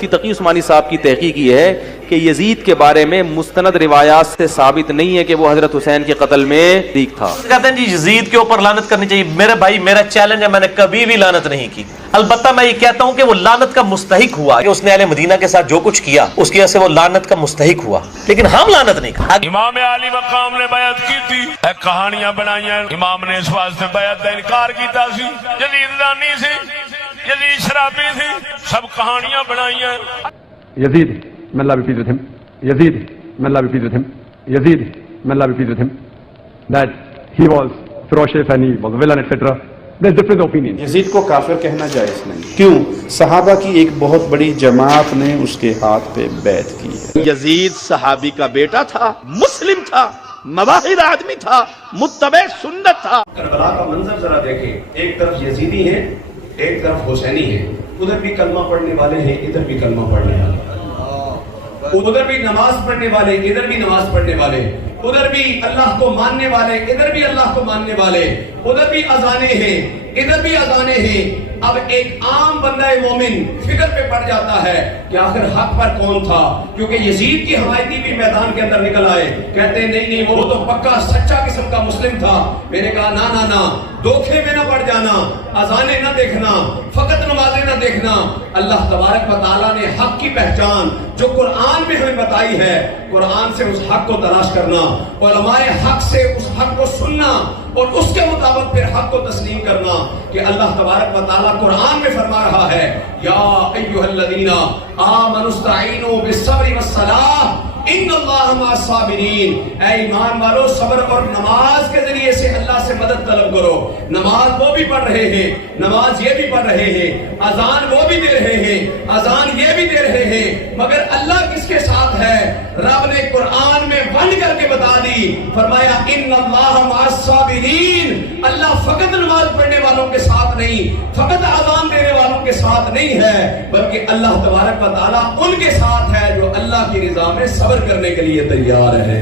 مفتی تقی عثمانی صاحب کی تحقیق یہ ہے کہ یزید کے بارے میں مستند روایات سے ثابت نہیں ہے کہ وہ حضرت حسین کے قتل میں شریک تھا. کہتے ہیں جی یزید کے اوپر لعنت کرنی چاہیے. میرے بھائی میرا چیلنج ہے، میں نے کبھی بھی لعنت نہیں کی. البتہ میں یہ کہتا ہوں کہ وہ لعنت کا مستحق ہوا کہ اس نے اہل مدینہ کے ساتھ جو کچھ کیا اس کی وجہ سے وہ لعنت کا مستحق ہوا، لیکن ہم لعنت نہیں کرتے. امام علی مقام نے بیعت کی تھی، کہانیاں بنائی ہیں. امام نے اس واسطے بیعت کا انکار کیتا سی. یزید زانی سی، یزید شرابی سی، سب کہانیاں بنائی ہیں. Yazid, may Allah be pleased with him. Yazid, may Allah be pleased with him. Yazid, may Allah be pleased with him. That he was ferocious and he was a villain, etc. There's different opinions. یزید کو کافر کہنا جائز نہیں. کیوں؟ صحابہ کی ایک بہت بڑی جماعت نے اس کے ہاتھ پہ بیعت کی ہے. یزید صحابی کا بیٹا تھا، مسلم تھا، مواحد آدمی تھا، متبع سنت تھا. کربلا کا منظر ذرا دیکھیں، ایک طرف یزیدی ہیں، ایک طرف حسینی ہیں. ادھر بھی کلمہ پڑھنے والے ہیں، ادھر بھی کلمہ پڑھنے والے ہیں. ادھر بھی نماز پڑھنے والے، ادھر بھی نماز پڑھنے والے. ادھر بھی اللہ کو ماننے والے، ادھر بھی اللہ کو ماننے والے. ادھر بھی اذانیں ہیں، ادھر بھی اذانیں ہیں. اب ایک عام بندہ مومن فکر پہ پڑ جاتا ہے کہ آخر حق پر کون تھا، کیونکہ یزید کی حمایتی بھی میدان کے اندر نکل آئے. کہتے ہیں نہیں وہ تو پکا سچا قسم کا مسلم تھا. میں نے کہا نا دھوکے میں نہ پڑ جانا، اذانیں نہ دیکھنا، فقط نمازیں نہ دیکھنا. اللہ تبارک و تعالیٰ نے حق کی پہچان جو قرآن میں ہمیں بتائی ہے، قرآن سے اس حق کو تلاش کرنا، علماء حق سے اس حق کو سننا اور اس کے مطابق پھر حق کو تسلیم کرنا. کہ اللہ تبارک و تعالیٰ قرآن میں فرما رہا ہے یا ایھا الذین آمنوا استعینوا بالصبر والصلاۃ ان اللہ مع الصابرین. اے ایمان والو، صبر اور نماز کے ذریعے سے اللہ سے مدد طلب کرو. نماز وہ بھی پڑھ رہے ہیں، نماز یہ بھی پڑھ رہے ہیں، اذان وہ بھی دے رہے ہیں، اذان یہ بھی دے رہے ہیں، مگر اللہ کس کے ساتھ ہے؟ رب نے قرآن میں ونڈ کر کے بتا دی، فرمایا ان اللہ مع الصابرین. اللہ فقط نماز پڑھنے والوں کے ساتھ نہیں، فقط اذان دینے والوں کے ساتھ نہیں ہے، بلکہ اللہ تبارک و تعالیٰ ان کے ساتھ ہے جو اللہ کی رضا میں صبر کرنے کے لیے تیار ہے.